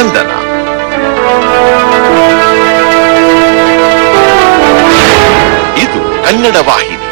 ಚಂದನ. ಇದು ಕನ್ನಡ ವಾಹಿನಿ.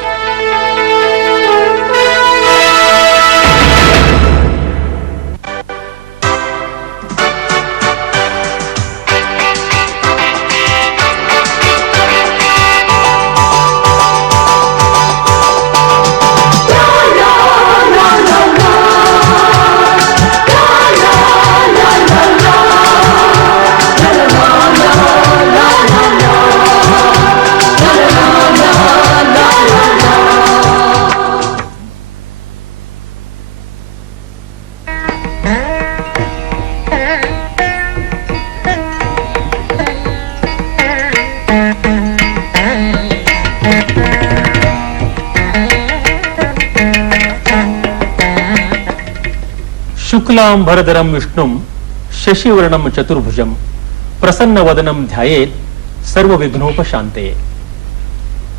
शुक्लां भरधरं विष्णुं शशिवर्णं चतुर्भुजं प्रसन्नवदनं ध्यायेत सर्व विघ्नोपशांते.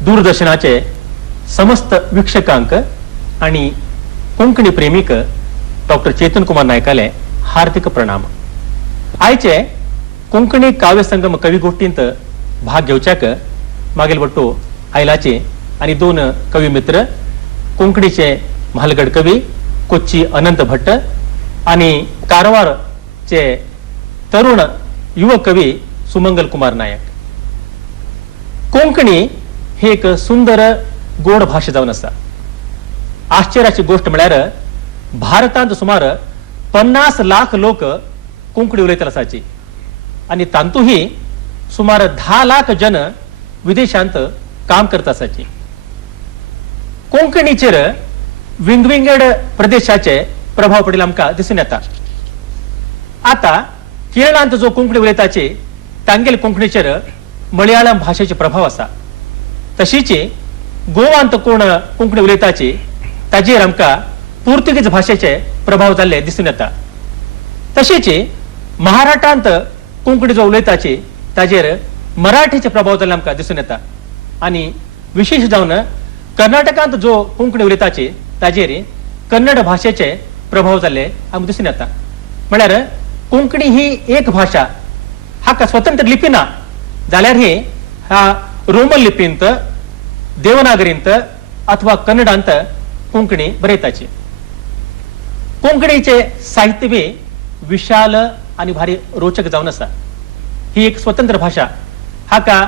दूरदर्शनाचे समस्त वीक्षकांक आणि कोंकणी प्रेमीक डॉक्टर चेतन कुमार नायकाले हार्दिक प्रणाम. आयचे कोंकणी काव्य संगम कवी गोष्टींत भाग घेवच्याक मागील वट्टो आयलाचे आणि दोन कवी मित्र कोंकणीचे म्हालगड कवी कोच्ची अनंत भट्ट आणि कारवारचे तरुण युवक कवी सुमंगल कुमार नायक. कोंकणी हे एक सुंदर गोड भाषा जावन आसा. आश्चर्याची गोष्ट म्हळ्यार भारतांत सुमार 50 लाख लोक कोंकणी उलयतात आसाची आणि तांतूही सुमार 10 लाख जन विदेशांत काम करता आसाची. कोंकणीचेर विंगविंगड प्रदेशाचे प्रभाव पडिल्लो आमकां दिसून येता. आता केरळांत जो कोंकणी उलयताचे तांगेल कोंकणीचेर मलयाळम भाषेचे प्रभाव आसा. तशीच गोवांत कोण कोंकणी उलयताचे ताजेर आमकां पुर्तुगीज भाषेचे प्रभाव जाल्ले दिसून येता. तशीच महाराष्ट्रांत कोंकणी जो उलयताचे ताजेर मराठीचे प्रभाव जाल्ले आमकां दिसून येता. आणि विशेष जावन कर्नाटकांत जो कोंकणी उलयताचे ताजेर कन्नड भाषेचे प्रभाव जाल्ले आमकां दिसून येता. म्हळ्यार कोंकणी ही एक भाषा, हाका स्वतंत्र लिपी ना जाल्यार ही हा रोमन लिपींत, देवनागरींत अथवा कन्नडांत कोंकणी बरयताची. कोंकणीचे साहित्य बी विशाल आणि भारी रोचक जावन आसा. ही एक स्वतंत्र भाषा, हाका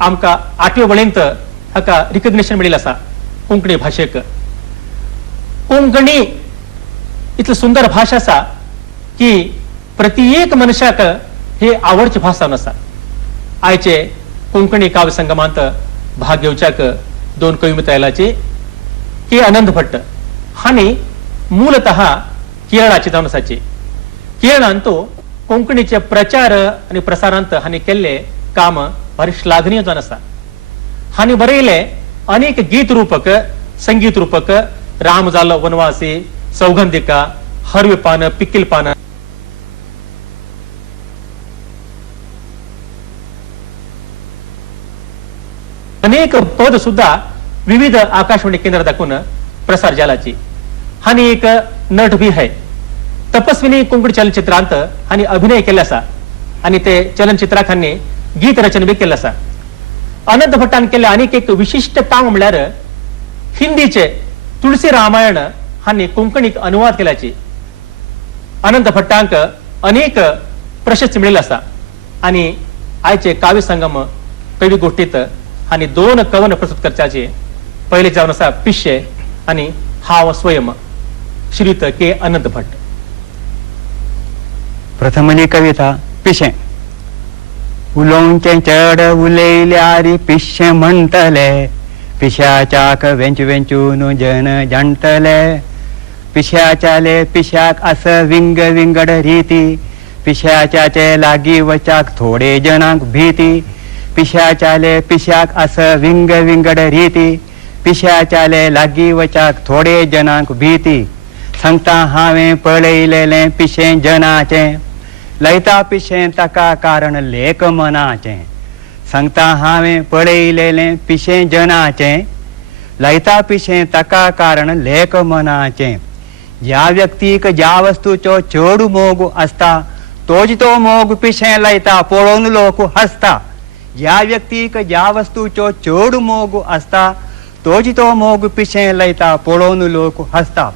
आमकां 8वे वळेंत हाका रिकग्निशन मेळिल्लें आसा. कोंकणी भाषेक कोंकणी इतली सुंदर भाषा आसा की प्रत्येक मनशाक हे आवडची भास जावन आसा. आयचे कोंकणी काव्य संगमांत भाग घेवच्याक दोन कवी मित्र आयलाचे के आनंद भट्ट हांणी मूलतः केरळाचे जावन आसाचे. केरळांत कोंकणीचे प्रचार आणि प्रसारांत हांणी केल्ले काम भारी श्लाघनीय जावन आसा. हांणी बरयले अनेक गीत रूपक, संगीत रूपक, राम जालो वनवासी, सौगंधिका, हरवी पान, पिकिल पान, अनेक पद सुद्धा विविध आकाशवाणी केंद्र दाखवून प्रसार जालाची. हानी एक नट भी है. तपस्विनी कोंकणी चलचित्रांत हानी अभिनय केला आसा आणि ते चलचित्राक हानी गीत रचना बी केला आसा. अनंत भट्टान केले अनेक एक विशिष्ट काम म्हळ्यार हिंदीचे तुळसी रामायण हानी कोंकणीक अनुवाद केल्याची. अनंत भट्टांक अनेक प्रशस्ती मिळेल आसा. आणि आयचे काव्य संगम कवी गोष्टीत आणि दोन कवन प्रस्तुत करच्याचे. पहिले जावन आसा पिशे आणि हाव स्वयं, श्रीयुत के अनंत भट्ट. प्रथमली कविता पिशे. उलोवचें चड उलयल्यार पिशे म्हणटले, पिश्याच्याक वेंचू वेंचून जन जाणटले. पिश्याच्याले पिश्याक आस विंग विंगड रीती, पिश्याच्याचे लागी वचाक थोडे जनांक भीती. पिश्याच्याले पिश्याक आस विंग विंगड रीती, पिश्याच्याले लागी वचाक थोडे जनांक भीती. सांगता हांवें पळयलेलें पिशें जनाचें, लयता पिशें ताका कारण लेक मनाचें. सांगता हांवें पळयलेलें पिशें जनाचें, लयता पिशें ताका कारण लेक मनाचें. ज्या व्यक्तीक ज्या वस्तूचो चड मोग आसता तोच तो मोग पिशे लायता पळोवन लोक हसता. ज्या व्यक्तीक ज्या वस्तूचो चड मोग असता तोच तो मोग पिशे लायता पळोवन लोक हसता.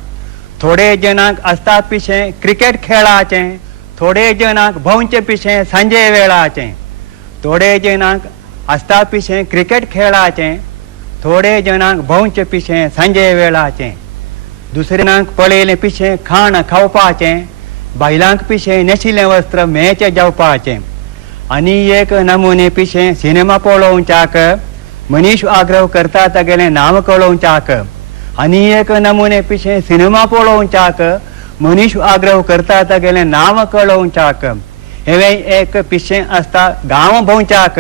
थोडे जनांक असता पिशे क्रिकेट खेळाचे, थोडे जनांक भोंवचे पिशे सांजे वेळाचे. थोडे जनांक असता पिशे क्रिकेट खेळाचे, थोडे जनांक भोंवचे पिशे सांजे वेळाचे. दुसऱ्यांक पळयले पिशे खाण खावपाचे, बायलांक पिशे नेशिल्ले वस्त्र मेचे जावपाचे. आनी एक नमुने पिशे सिनेमा पळोवच्याक मनीस आग्रह करता तागेलें नांव कळोवच्याक. आनी एक नमुने पिशे सिनेमा पळोवच्याक मनीस आग्रह करता तागेलें नांव कळोवच्याक. हेवें एक पिशें आसता गांव भोंवच्याक,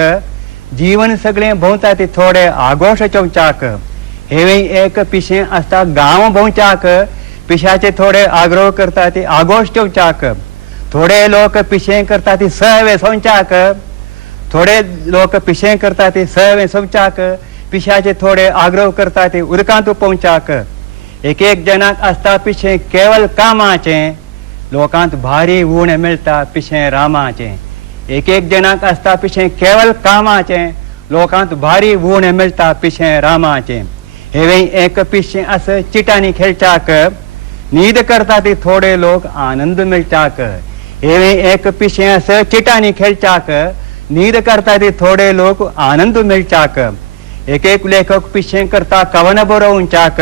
जीवन सगळें भोंवता ते थोडे आगोश चोवच्याक. हेवें एक पिशें आसता गांव भोंवच्याक, पिशाचे थोडे आग्रह करता ते आगोश चोवच्याक. थोडे लोक पिशें करता ती सवे सोंच्याक, थोडे लोक पिशें करता ती सवे सोंच्याक. पिशाचे थोडे आग्रह करता ते उदकांत पोवच्याक. एक एक जनाक आसता पिशें केवल कामाचें, लोकांत भारी उण मेळटा पिशें रामाचें. एक एक जनाक आसता पिशें केवल कामाचें, लोकांत भारी उण मेळटा पिशें रामाचें. हेवें एक पिशें आस चिटांनी खेळच्याक, न्हीद करता ती थोडे लोक आनंद मेळच्याक. हेवें एक पिशें आस चिटांनी खेळच्याक, न्हीद करता ती थोडे लोक आनंद मेळच्याक. एक एक लेखक पिशें करता कवन बरोवच्याक,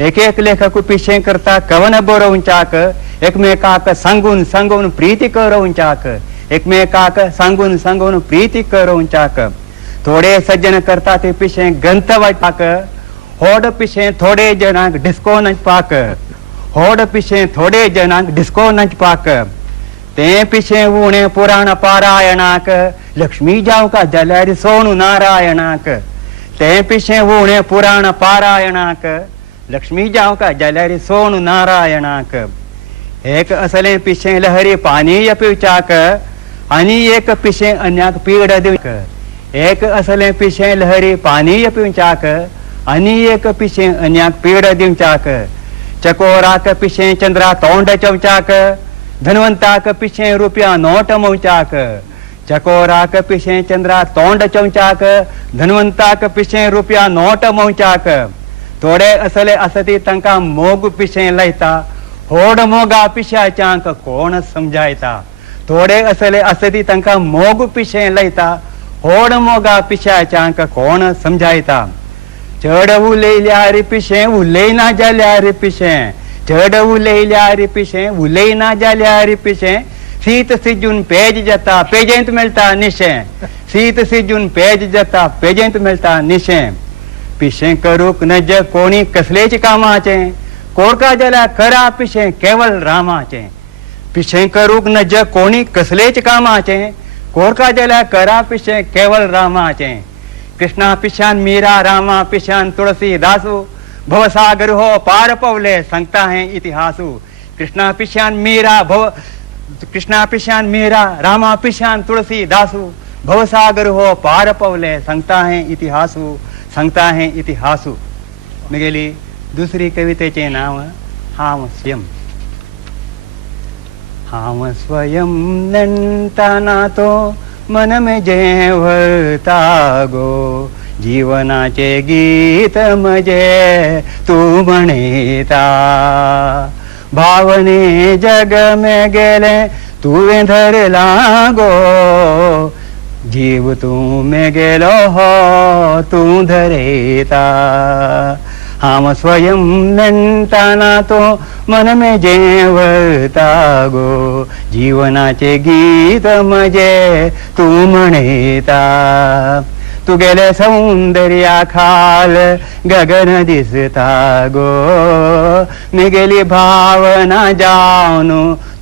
एक एक लेखक पिशें करता कवन बरोवच्याक. एकमेकाक सांगून सांगून प्रीती करोवच्याक, एकमेकाक सांगून सांगून प्रीती करोवच्याक. थोडे सज्जन करता ते पिशें गंत वाटपाक, होड पिशें थोडे जनांक डिस्को नाचपाक. होड पिशें थोडे जनांक डिस्को नाचपाक. तें पिशें उणें पुराण पारायणाक, लक्ष्मी जावका जाल्यार सोनू नारायणाक. तें पिशें उणें पुराण पारायणाक, लक्ष्मी जावका जाल्यार सोनू नारायणाक. एक असलें पिशें लहरी पानीय पिवच्याक, आनी एक पिशें अन्याक पीड दिवक. एक असलें पिशें लहरी पानीय पिवच्याक, आनी एक पिशें अन्याक पीड दिवच्याक. चकोराक पिशें चंद्रा तोंड चोवच्याक, धनवंताक पिशें रुपया नोट मोवच्याक. चकोराक पिशें चंद्रा तोंड चोवच्याक, धनवंताक पिशें रुपया नोट मोवच्याक. थोडे असले आसती तांकां मोग पिशें लायता, होड मोगा पिशाच्यांक कोण समजायता. थोडे असले आसती तांकां मोग पिशें लायता, होड मोगा पिशाच्यांक कोण समजायता. चड उलयल्यार पिशें उलयना जाल्यार पिशें, चड उलयल्यार पिशें उलयना जाल्यार पिशें. शीत सिजून पेज जाता पेजेंत मेळटा निशें, शीत सिजून पेज जाता पेजेंत मेळटा निशें. पिशें करूंक नज कोणी कसलेच कामाचें, कोरका जाल्यार करा पिशें केवल रामाचें. पिशें करूंक नज कोणी कसलेच कामाचें, कोरका जाल्यार करा पिशें केवल रामाचें. कृष्णा पिशान मीरा, रामा पिशान तुळसीदासू, भवसागर हो पार पवले सांगता हें इतिहासू. कृष्णा पिशान मीरा कृष्णा पिशान मीरा, रामा पिशान तुळसीदासू, भवसागर हो पार पवले सांगता हें इतिहासू, सांगता हें इतिहासू. म्हगेली दुसरी कवितेचें नांव हांव स्वयं. हांव स्वयं नणटाना तो मन म्हजें वळता गो, जीवनाचे गीत म्हजे तूं म्हणयता. भावने जग में गेले तुवें धरला गो, जीव तूं में गेलो हो तूं धरयता. हांव स्वयं नणटाना तो मन म्हजें वळता गो, जीवनाचे गीत म्हजे तूं म्हणयता. तुगेले सौंदर्या खाल गगन दिसता गो, म्हगेली भावना जावन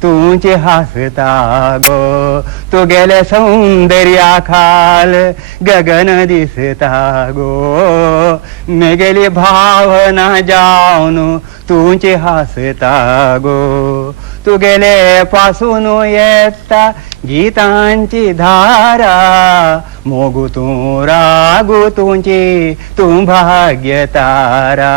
तुझे हासता गो. तुगेले सौंदर्या खाल गगन दिसता गो, म्हगेली भावना जावन तुझे हासता गो. तुगेले पासून येता गीतांची धारा, मोगू तूं रागू तुझी तूं भाग्य तारा.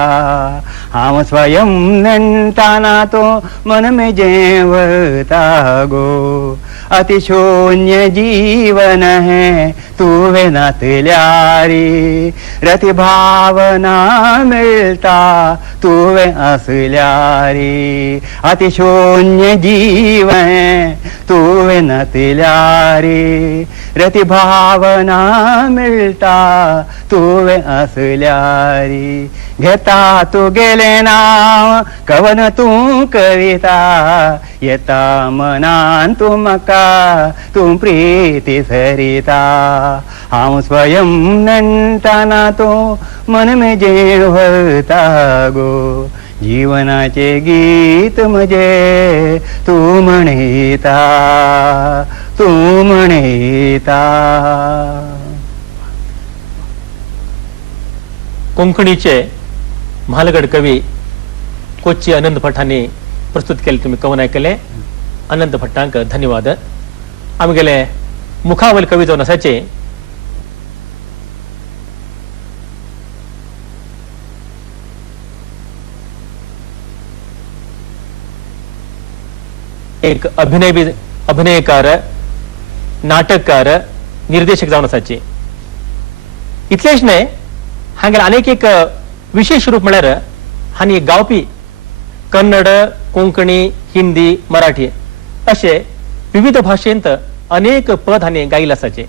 हांव स्वयं नणटाना तो मन म्हजें वळता गो, अति शून्य जीवन है तू नातल्या रे रति भावना मिळता तू असल्या रे अति शून्य जीवन है तू नातल्या रे रति भावना मिळता तू असल्या रे घेता तू गेले नाव कवन तू कविता येता मनान तू मका तू प्रीती सरिता हम स्वयं नंटाना तो मन में जे होता गो जीवनाचे गीत मजे तू म्हणेता तू म्हणेता. कोंकणीचे म्हालगड कवी कोच्ची अनंत भटांनी प्रस्तुत केले. तुम्ही कवन ऐकले. अनंत भट्टांक धन्यवाद. आमगेले मुखावल कवी जावन आसाचे एक अभिनयकार नाटककार निर्देशक जावन आसाचे. इतलेच न्हय हांगेले अनेक एक विशेष रूप म्हळ्यार हांणी गावपी कन्नड कोंकणी हिंदी मराठी असे विविध भाषेंत अनेक पद हांणी गायिल्ले आसाचे.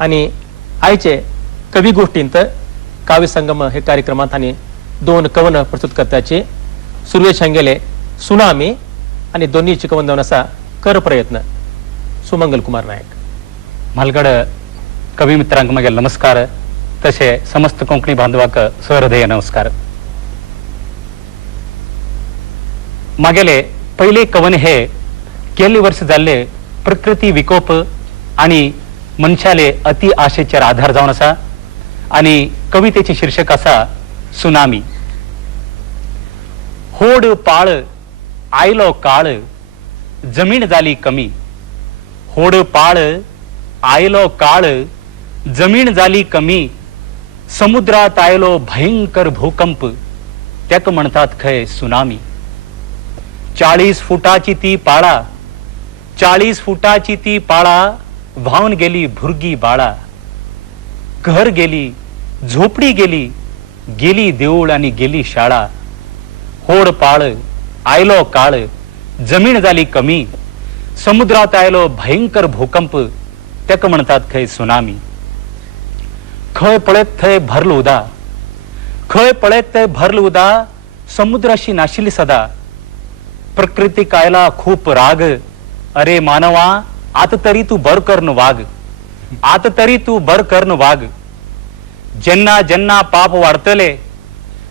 आनी आयचे कवी गोष्टींत काव्य संगम हे कार्यक्रमात हांणी 2 कवन प्रस्तुत करताचे. सुरवेश हांगेले सुनामी आणि दोन्हीचे कवन जावन आसा कर प्रयत्न. सुमंगल कुमार नायक. म्हालगड कवी मित्रांक मागेल नमस्कार. तसे समस्त कोंकणी बांधवाक सहृदय नमस्कार. मागेले पहिले कवन हे गेल्ले वर्ष जाल्ले प्रकृती विकोप आणि मनशाले अति आशेचेर आधार जावन आसा. आणि कवितेचे शीर्षक आसा सुनामी. होड पाळ आयलो काळ जमीन जाली कमी. होड पाळ आयलो काळ जमीन जाली कमी. समुद्रात आयलो भयंकर भूकंप त्याक म्हणतात खय सुनामी. 40 फुटाची ती पाळा 40 फुटाची ती पाळा व्हावून गेली भुरगी बाळा. घर गेली झोपडी गेली गेली देऊळ आणि गेली शाळा. होड पाळ आयलो काळ जमीन झाली कमी. समुद्रात आयलो भयंकर भूकंप त्याक म्हणतात खय सुनामी. खय पळत थंय भरल उदा खय पळत थंय भरल उदा. समुद्राशी नाशिल्ली सदा. प्रकृती कायला खूप राग. अरे मानवा आत तरी तू बर कर्ण वाग. आत तरी तू बर कर्ण वाग. जेन्ना जेन्ना पाप वाढतले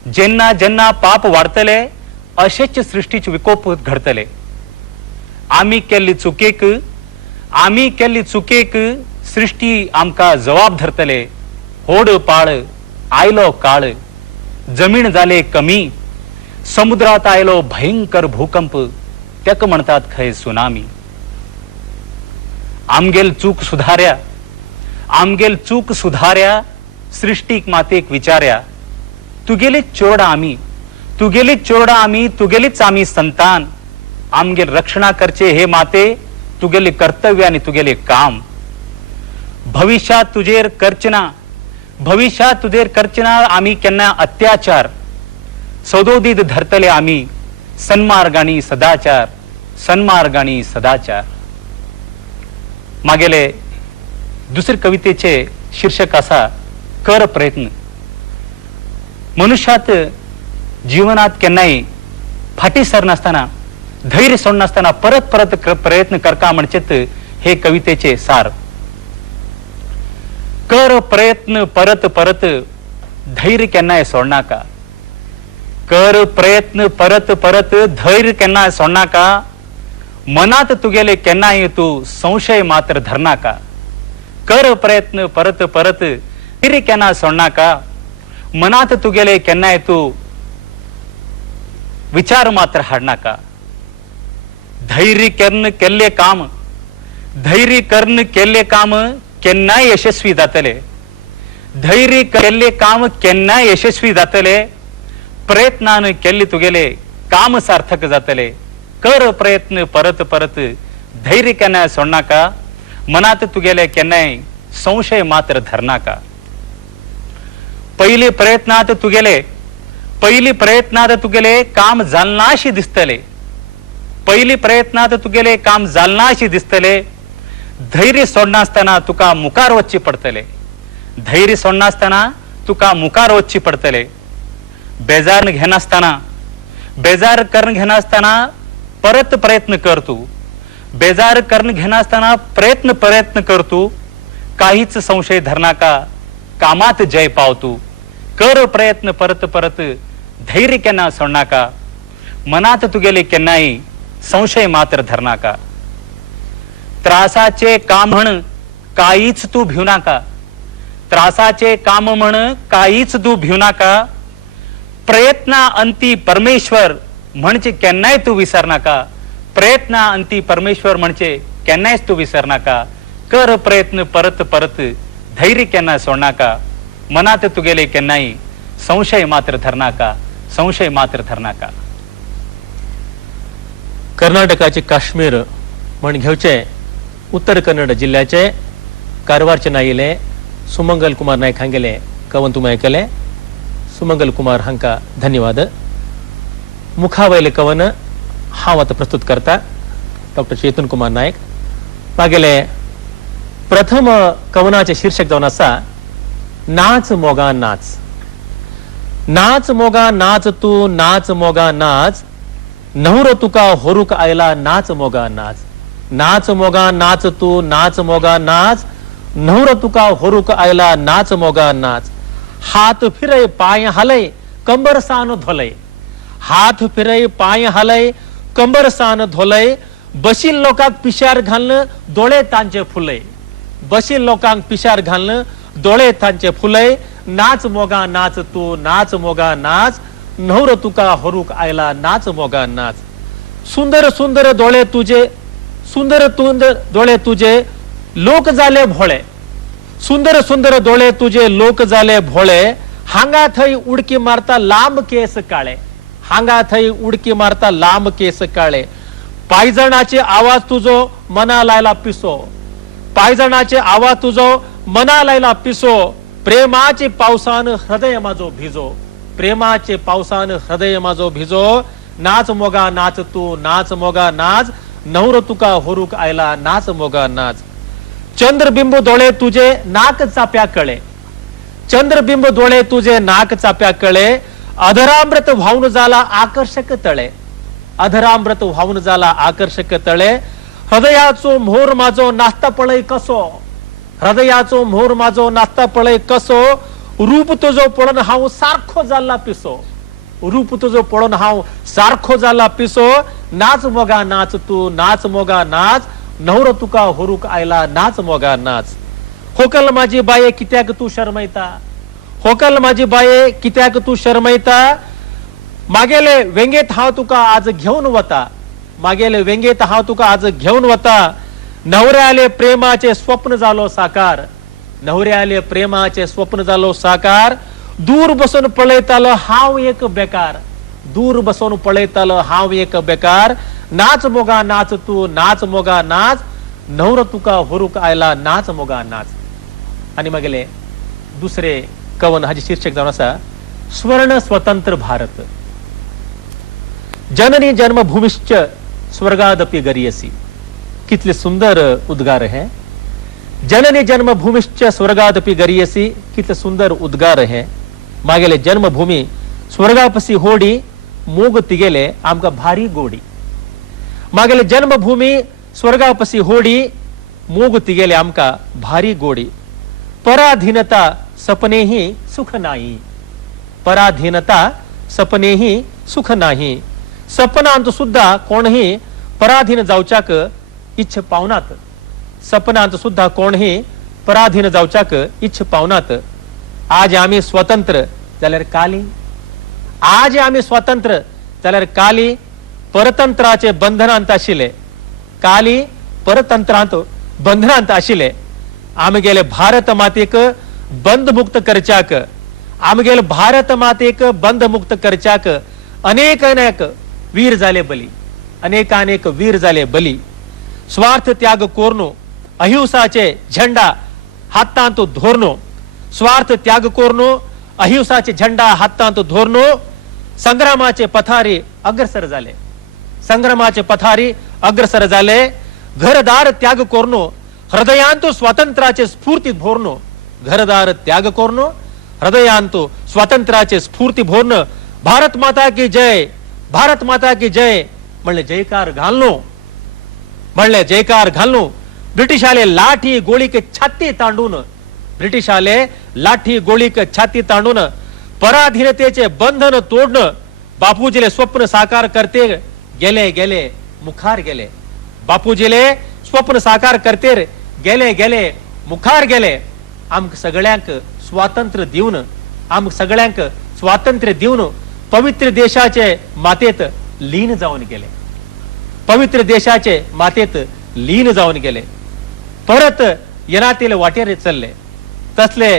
जेन्ना जेन्ना पाप वाढतले अशेच सृष्टीचे विकोप घडतले. आम्ही केल्ली चुकेक सृष्टी आमका जबाब धरतले. होड पाळ आयलो काळ जमीन जाले कमी. समुद्रात आयलो भयंकर भूकंप त्याक म्हणतात खय सुनामी. आमगेल चूक सुधार्या सृष्टीक मातेक विचार्या. तुगेलीच चोरडा आम्ही तुगेलीच आम्ही संतान. आमगेल रक्षणा करचे हे माते तुगेले कर्तव्य आणि तुगेले काम. भविष्यात तुझेर करचना आम्ही केन्ना अत्याचार. सदोदित धरतले आम्ही सन्मार्गाणी सदाचार. मागेले दुसरे कवितेचे शीर्षक असा कर प्रयत्न. मनुष्यात जीवनात केन्नाय फाटी सर नसताना धैर्य सोड नसताना परत प्रयत्न करका म्हणचेत हे कवितेचे सार. कर प्रयत्न परत धैर्य केन्नाय सोडनाका. कर प्रयत्न परत धैर्य केन्नाय सोडनाका. मनात तुगेले केन्नाय तू संशय मात्र धरनाका. कर प्रयत्न परत धैर्य केन्ना सोडनाका. मनात तुगेले केन्नाय तू विचार मात्र हाडनाका. धैर्य कर्ण केल्ले काम केन्नाय यशस्वी जातले. धैर्य केल्ले काम केन्नाय यशस्वी जातले. प्रयत्नान केल्ले तुगेले काम सार्थक जातले. कर प्रयत्न परत धैर्य केन्नाय सोडनाका मनात तुगेले केन्नाय संशय मात्र धरनाका पयली प्रयत्नात तुगेले काम जालनाशी दिसतले पयली प्रयत्नात तुगेले काम जालनाशी दिसतले धैर्य सोडनासतना तुका मुखार वच्ची पडतले धैर्य सोडनासतना तुका मुखार वच्ची पडतले बेजार करून घेनासतना परत प्रयत्न कर तू बेजार करून घेनासतना प्रयत्न कर तू काहीच संशय धरनाका कामात जय पावतू कर प्रयत्न परत धैर्य केन्ना सोडनाका मनात तुगेले केन्नाय संशय मात्र धरनाका त्रासाचे काम म्हण काहीच तू भिवू नाका त्रासाचे काम म्हण काहीच तू भिवू नाका प्रयत्ना अंती परमेश्वर म्हणजे केन्नाय तू विसर नाका प्रयत्ना अंती परमेश्वर म्हणजे केन्नायच तू विसर नाका कर प्रयत्न परत धैर्य केन्ना सोडनाका मनात तुगेले केन्नाय संशय मात्र धरनाका कर्नाटकाचे काश्मीर म्हण घेवचे उत्तर कन्नड जिल्ह्याचे कारवारचे नायिले सुमंगल कुमार नायक हांगेले कवन तुमी आयकले सुमंगल कुमार हांका धन्यवाद मुखावयले कवन हांव आतां प्रस्तुत करता डॉक्टर चेतन कुमार नायक मागेले प्रथम कवनाचे शीर्षक जावन आसा नाच मोगा नाच नाच मोगा नाच तू नाच मोगा नाच न्हवरो तुका होरूक आयला नाच मोगा नाच नाच मोगा नाच तू नाच मोगा नाच न्हवरो तुका होरूक आयला नाच मोगा नाच हाथ फिरय पाय हालय कंबर सान धोलय हाथ फिरय पाय हालय कंबर सान धोलय बशील लोकांक पिशार घालन दोळे तांचे फुलय बशील लोकांक पिशार घालन दोळे तांचे फुलय नाच मोगा नाच तू नाच मोगा नाच न्हवरो तुका होरूक आयला नाच मोगा नाच सुंदर सुंदर डोळे तुझे सुंदर डोळे तुझे लोक जाले भोळे सुंदर सुंदर डोळे तुझे लोक जाले भोळे हांगा थई उडकी मारता लांब केस काळे हांगा थई उडकी मारता लांब केस काळे पायजणाचे आवाज तुझो मना लायला पिसो पायजणाचे आवाज तुझो मना लायला पिसो प्रेमाचे पावसान हृदय माझो भिजो प्रेमाचे पावसान हृदय माझो भिजो नाच मोगा नाच तू नाच मोगा नाच न्हवरो तुका होरूक आयला नाच मोगा नाच चंद्रबिंब डोळे तुझे नाक चाप्या कळे चंद्रबिंब डोळे तुझे नाक चाप्या कळे अधरामृत व्हावून जाला आकर्षक तळे अधरामृत व्हावून जाला आकर्षक तळे हृदयाचो मोहर माझो नाचता पळय कसो हृदयाचो मोहर माझो नाचता पळय कसो रूप तुझो पळोवन हांव सारखो जाला पिसो रूप तुझो पळोवन हांव सारखो जाला पिसो नाच मोगा नाच तू नाच मोगा नाच न्हवरो तुका होरूक आयला नाच मोगा नाच होकल माझी बाये कित्याक तू शरमयता होकल माझी बाये कित्याक तू शरमयता मागेले वेंगेत हांव तुका आज घेवन वता मागेले वेंगेत हांव तुका आज घेवन वता न्हवऱ्याले प्रेमाचे स्वप्न जालो साकार न्हवऱ्याले प्रेमाचे स्वप्न जालो साकार दूर बसून पळयतालो हांव एक बेकार दूर बसून पळयतालो हांव एक बेकार नाच मोगा नाच तू नाच मोगा नाच न्हवरो तुका होरूक आयला नाच मोगा नाच आणि मागेले दुसरे कवन हाचे शीर्षक जावन आसा स्वर्ण स्वतंत्र भारत जननी जन्मभूमिश्च स्वर्गादपि गरीयसी कितले सुंदर उद्गार है जननी जन्मभूमिश्च स्वर्गादपि गरीयसी कितले सुंदर उद्गार है मागेले जन्मभूमी स्वर्गापसी होडी मोग तिगेले आमका भारी गोडी मागेले जन्मभूमी स्वर्गापसी होडी मोग तिगेले आमका भारी गोडी पराधीनता सपनेही सुख नाही पराधीनता सपनेही सुख नाही सपनांत सुद्धा कोणही पराधीन जावच्याक इच्छ पावनात सपनांत सुद्धा कोणही पराधीन जावच्याक इच्छ पावनात आज आम्ही स्वतंत्र जाल्यार काली आज आम्ही स्वतंत्र जाल्यार काली परतंत्राचे बंधनांत आशिले काली परतंत्रांत बंधनांत आशिले आमगेले भारत मातेक बंधमुक्त करच्याक आमगेले भारत मातेक बंधमुक्त करच्याक अनेक वीर जाले बली अनेकानेक वीर जाले बली स्वार्थ त्याग कोरनो अहिंसाचे झेंडा हातांत धोरनो स्वार्थ त्याग कोरनो अहिंसाचे झेंडा हातांत धोरनो संग्रामाचे पथारी अग्रसर झाले संग्रामाचे पथारी अग्रसर झाले घरदार त्याग कोरनो हृदयांतो स्वातंत्र्याचे स्फूर्ती भोरनो घरदार त्याग कोरनो हृदयांतो स्वातंत्र्याचे स्फूर्ती भोरनो भारत माता की जय भारत माता की जय म्हणले जयकार घालनो म्हणले जयकार घालनो ब्रिटिशाले लाठी गोळी के छाती तांडून ब्रिटिशाले लाठी गोळी के छाती तांडून पराधीनतेचे बंधन तोडणं बापूजीले स्वप्न साकार करते गेले गेले मुखार गेले बापूजीले स्वप्न साकार करते गेले गेले मुखार गेले आमक सगळ्यांक स्वातंत्र्य देऊन आमक सगळ्यांक स्वातंत्र्य देऊन पवित्र देशाचे मातेत लीन जाऊन गेले पवित्र देशाचे मातेत लीन जाऊन गेले परत येनातील वाटेर चलले तसले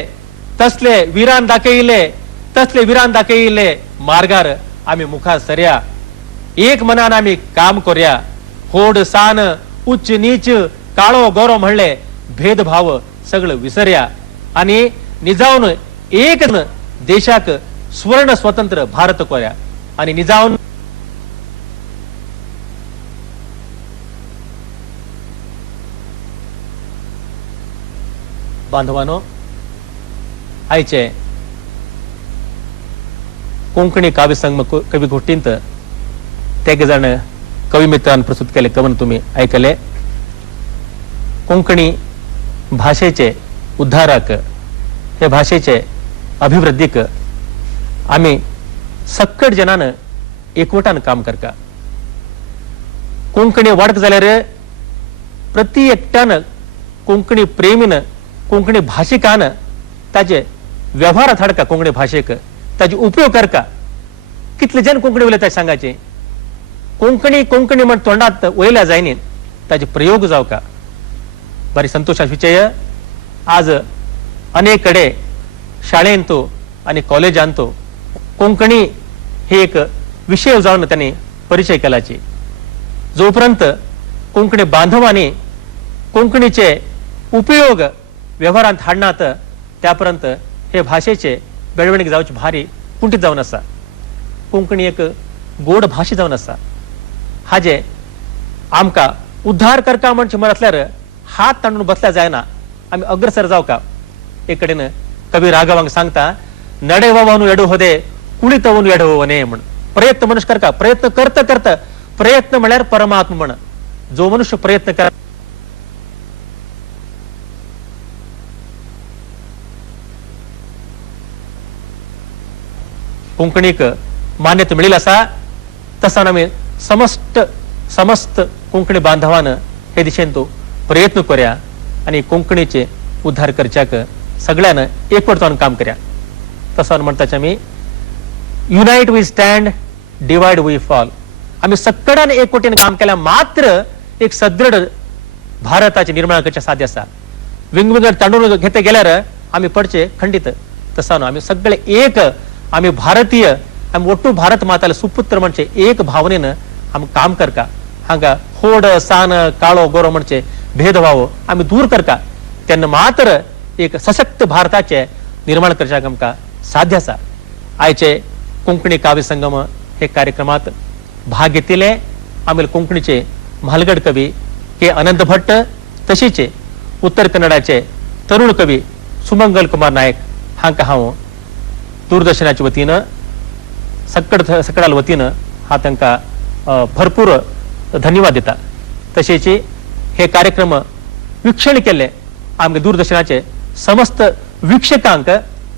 तसले वीरान दाखयिले मार्गार आम्ही मुखार सरया एक मनान आम्ही काम करूया होड सान उच्च नीच काळो गौरव म्हणले भेदभाव सगळं विसरया आणि निजावून एक देशाक स्वर्ण स्वतंत्र भारत करूया आणि निजावून बांधवानो आयचे कोंकणी काव्य संगम कवी गोष्टींत तेग जण कवी मित्रांन प्रस्तुत केले कवन तुम्ही ऐकले कोंकणी भाषेचे उद्धारक हे भाषेचे अभिवृद्धीक आम्ही सक्कट जनान एकवटान काम करका कोंकणी वाडक जाल्यार प्रति एकट्यान कोंकणी प्रेमीन कोंकणी भाषिकान ताजे व्यवहारात हाडका कोंकणी भाषेक ताजे उपयोग करका कितले जन कोंकणी उलयता सांगाचे कोंकणी कोंकणी म्हण तोंडात वयल्या जायनी ताजे प्रयोग जावका बरी संतोषाचा विषय आज अनेक कडे शाळेंतो आणि कॉलेजांतो कोंकणी हे एक विषय जावन त्यांनी परिचय केलाची जोपर्यंत कोंकणी बांधवांनी कोंकणीचे उपयोग व्यवहारांत हाडनात त्यापर्यंत हे भाषेचे बेळवणीक जावची भारी कुंठीत जावन आसा कोंकणी एक गोड भाषा जावन आसा हाजे आमकां उद्धार करता म्हणचे म्हणल्यार हात तांडून बसल्या जायना आम्ही अग्रसर जावका एक कडेन कवी राघवांक सांगता नडेववनु एडू होदे कुळितवनु एडवने म्हण प्रयत्न मनुष्य करता प्रयत्न करता करता प्रयत्न म्हळ्यार परमात्मा म्हण जो मनुष्य प्रयत्न कर कोंकणीक मान्यता मिळेल असा तसा आम्ही समस्त कोंकणी बांधवान हे दिशेन तो प्रयत्न करूया आणि कोंकणीचे उद्धार करच्याक सगळ्यान एकवट जावन काम करया तसं म्हणताच आम्ही united we stand divided we fall आम्ही सक्कडान एकवटीन काम केल्या मात्र एक सदृढ भारताचे निर्माण करचे साध्य आसा विंगविंगड तांडून घेते गेल्यार आम्ही पडचे खंडित तसं आम्ही सगळे एक आम्ही भारतीय आम्ही ओट्टू भारत माताला सुपुत्र म्हणजे एक भावनेन आम्ही काम करका हांगा होड सान काळो गोरो म्हणजे भेदभाव आम्ही दूर करका त्यांना मात्र एक सशक्त भारताचे निर्माण करच्याक आमकां साध्य आसा आयचे कोंकणी काव्य संगम हे कार्यक्रमात भाग घेतिले आमी कोंकणीचे म्हालगड कवी के अनंत भट्ट तशीचे उत्तर कन्नडाचे तरुण कवी सुमंगल कुमार नायक हांकां हांव दूरदर्शनाच्या वतीनं सकडाल वतीनं हा तांकां भरपूर धन्यवाद दिता तशेंच हे कार्यक्रम वीक्षण केले आमगे दूरदर्शनाचे समस्त वीक्षकांक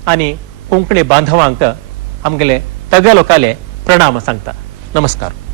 आणि कोंकणी बांधवांक आमगेले तग्या लोकाले प्रणाम सांगता नमस्कार।